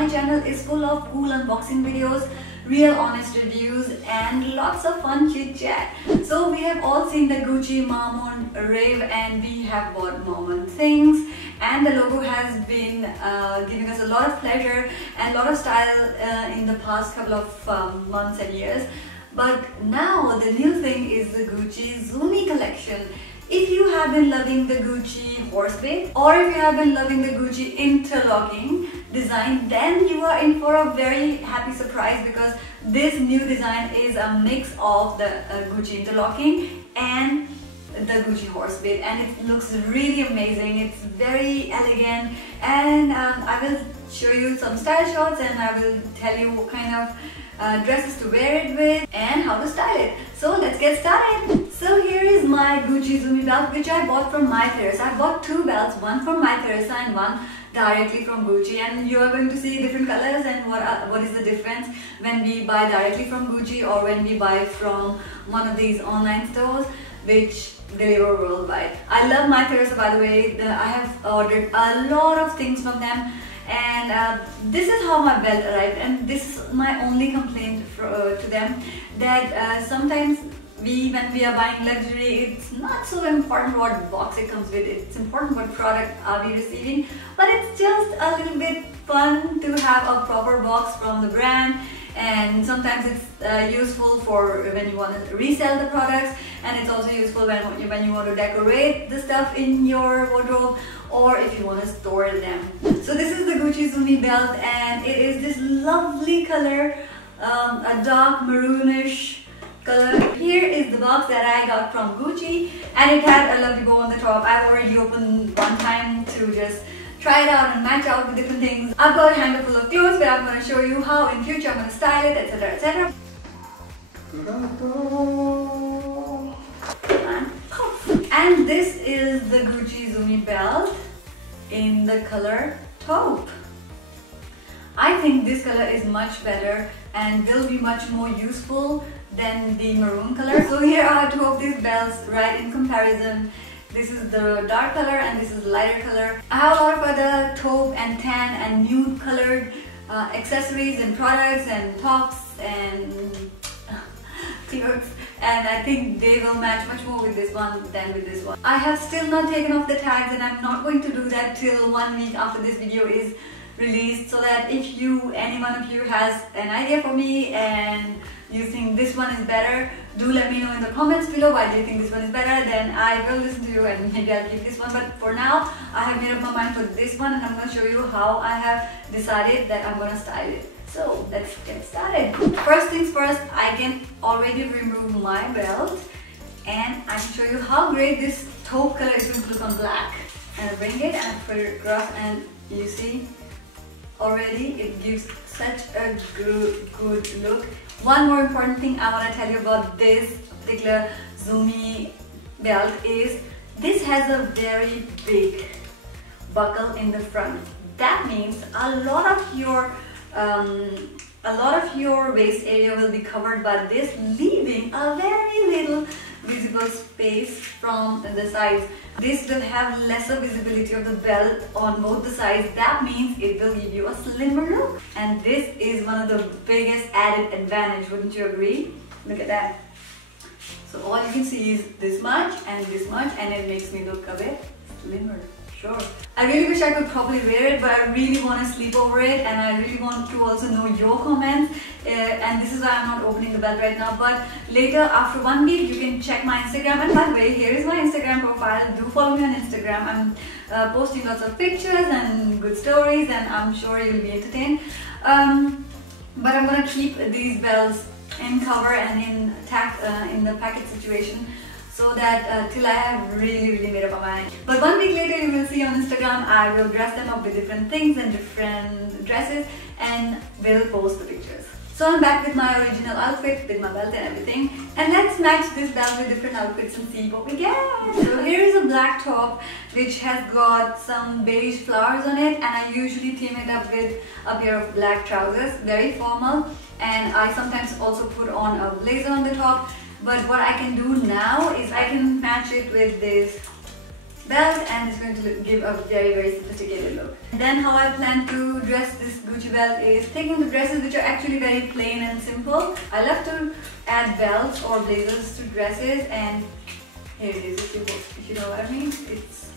my channel is full of cool unboxing videos, real honest reviews and lots of fun chit chat. So we have all seen the Gucci Marmont rave and we have bought Marmont things, and the logo has been giving us a lot of pleasure and a lot of style in the past couple of months and years. But now the new thing is the Gucci Zumi collection. If you have been loving the Gucci Horsebit or if you have been loving the Gucci interlocking design, then you are in for a very happy surprise, because this new design is a mix of the Gucci interlocking and the Gucci Horsebit, and it looks really amazing. It's very elegant, and I will show you some style shots and I will tell you what kind of dresses to wear it with and how to style it. So let's get started. So here is my Gucci Zumi belt, which I bought from My Theresa. I bought two belts, one from My Theresa and one directly from Gucci, and you are going to see different colors and what is the difference when we buy directly from Gucci or when we buy from one of these online stores which deliver worldwide. I love My Theresa, by the way. I have ordered a lot of things from them, and this is how my belt arrived, and this is my only complaint to them, that sometimes when we are buying luxury, it's not so important what box it comes with, it's important what product are we receiving, but it's just a little bit fun to have a proper box from the brand. And sometimes it's useful for when you want to resell the products, and it's also useful when you want to decorate the stuff in your wardrobe or if you want to store them. So this is the Gucci Zumi belt, and it is this lovely color, a dark maroonish color. Here is the box that I got from Gucci, and it had a lovely bow on the top. I've already opened one time to just try it out and match out with different things. I've got a hanger full of clothes, but I'm going to show you how in future I'm going to style it, etc, etc. And this is the Gucci Zumi belt in the color Taupe. I think this color is much better and will be much more useful than the maroon color. So here are two of these belts right in comparison. This is the dark color and this is the lighter color. I have a lot of other taupe and tan and nude colored accessories and products and tops and clothes, and I think they will match much more with this one than with this one. I have still not taken off the tags, and I'm not going to do that till 1 week after this video is released, so that if any one of you has an idea for me and you think this one is better, do let me know in the comments below why do you think this one is better. Then I will listen to you and maybe I'll keep this one, but for now I have made up my mind for this one, and I'm going to show you how I have decided that I'm going to style it. So let's get started. First things first, I can already remove my belt and I can show you how great this taupe color is going to look on black. And I bring it and I put it across, and you see already it gives such a good look. One more important thing I want to tell you about this particular Zumi belt is this has a very big buckle in the front. That means a lot of your waist area will be covered by this, leaving a very little visible space from the sides. This will have lesser visibility of the belt on both the sides. That means it will give you a slimmer look, and this is one of the biggest added advantage, wouldn't you agree? Look at that. So all you can see is this much, and it makes me look a bit slimmer. Sure. I really wish I could probably wear it, but I really want to sleep over it, and I really want to also know your comments, and this is why I'm not opening the belt right now. But later, after 1 week, you can check my Instagram, and by the way, here is my Instagram profile. Do follow me on Instagram. I'm posting lots of pictures and good stories, and I'm sure you'll be entertained. But I'm going to keep these belts in cover and in the packet situation, so that till I have really made up my mind. But 1 week later, you will see on Instagram, I will dress them up with different things and different dresses, and will post the pictures. So I'm back with my original outfit with my belt and everything, and let's match this belt with different outfits and see what we get. So here is a black top which has got some beige flowers on it, and I usually team it up with a pair of black trousers, very formal, and I sometimes also put on a blazer on the top. But what I can do now is I can match it with this belt, and it's going to give a very sophisticated look. Then how I plan to dress this Gucci belt is taking the dresses which are actually very plain and simple. I love to add belts or blazers to dresses, and here it is, if you know what I mean. It's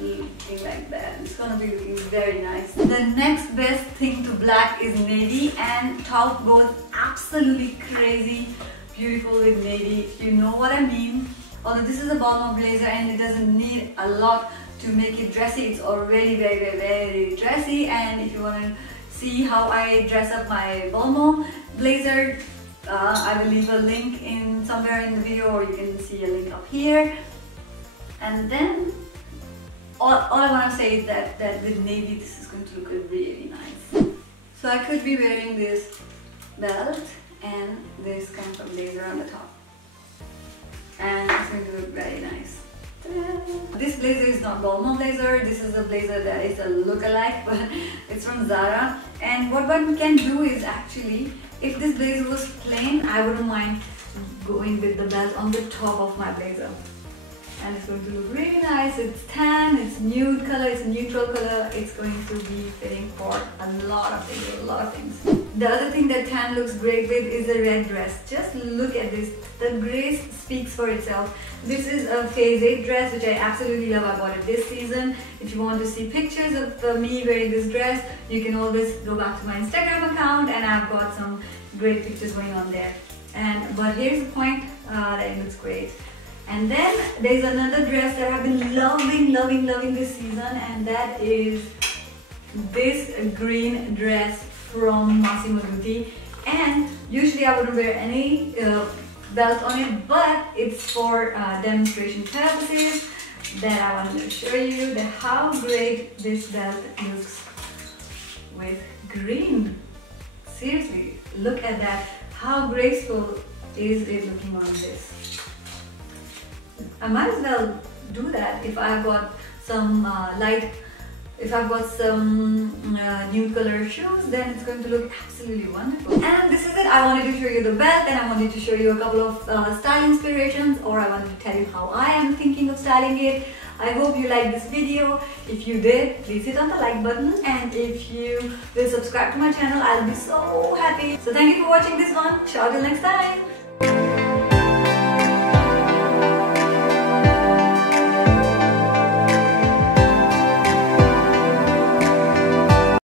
looking like that. It's gonna be looking very nice. The next best thing to black is navy, and Taupe goes absolutely crazy beautiful with navy, if you know what I mean. Although this is a bomber blazer and it doesn't need a lot to make it dressy, it's already very dressy. And if you want to see how I dress up my Balmo blazer, I will leave a link in somewhere in the video, or you can see a link up here. And then all I want to say is that with navy this is going to look really nice. So I could be wearing this belt and this kind of blazer on the top, and it's going to look very nice. This blazer is not Balmain blazer. This is a blazer that is a look-alike, but it's from Zara. And what one can do is actually, if this blazer was plain, I wouldn't mind going with the belt on the top of my blazer. And it's going to look really nice. It's tan, it's nude color, it's a neutral color. It's going to be fitting for a lot of things. The other thing that tan looks great with is a red dress. Just look at this. The grace speaks for itself. This is a phase 8 dress, which I absolutely love. I bought it this season. If you want to see pictures of me wearing this dress, you can always go back to my Instagram account, and I've got some great pictures going on there. But here's the point, that it looks great. And then there's another dress that I've been loving this season, and that is this green dress from Massimo Dutti. And usually I wouldn't wear any belt on it, but it's for demonstration purposes that I wanted to show you how great this belt looks with green. Seriously, look at that. How graceful is it looking on this? I might as well do that if I've got some nude color shoes, then it's going to look absolutely wonderful. And this is it. I wanted to show you the belt, and I wanted to show you a couple of style inspirations, or I wanted to tell you how I am thinking of styling it. I hope you liked this video. If you did, please hit on the like button, and if you will subscribe to my channel, I'll be so happy. So thank you for watching this one. Ciao till next time.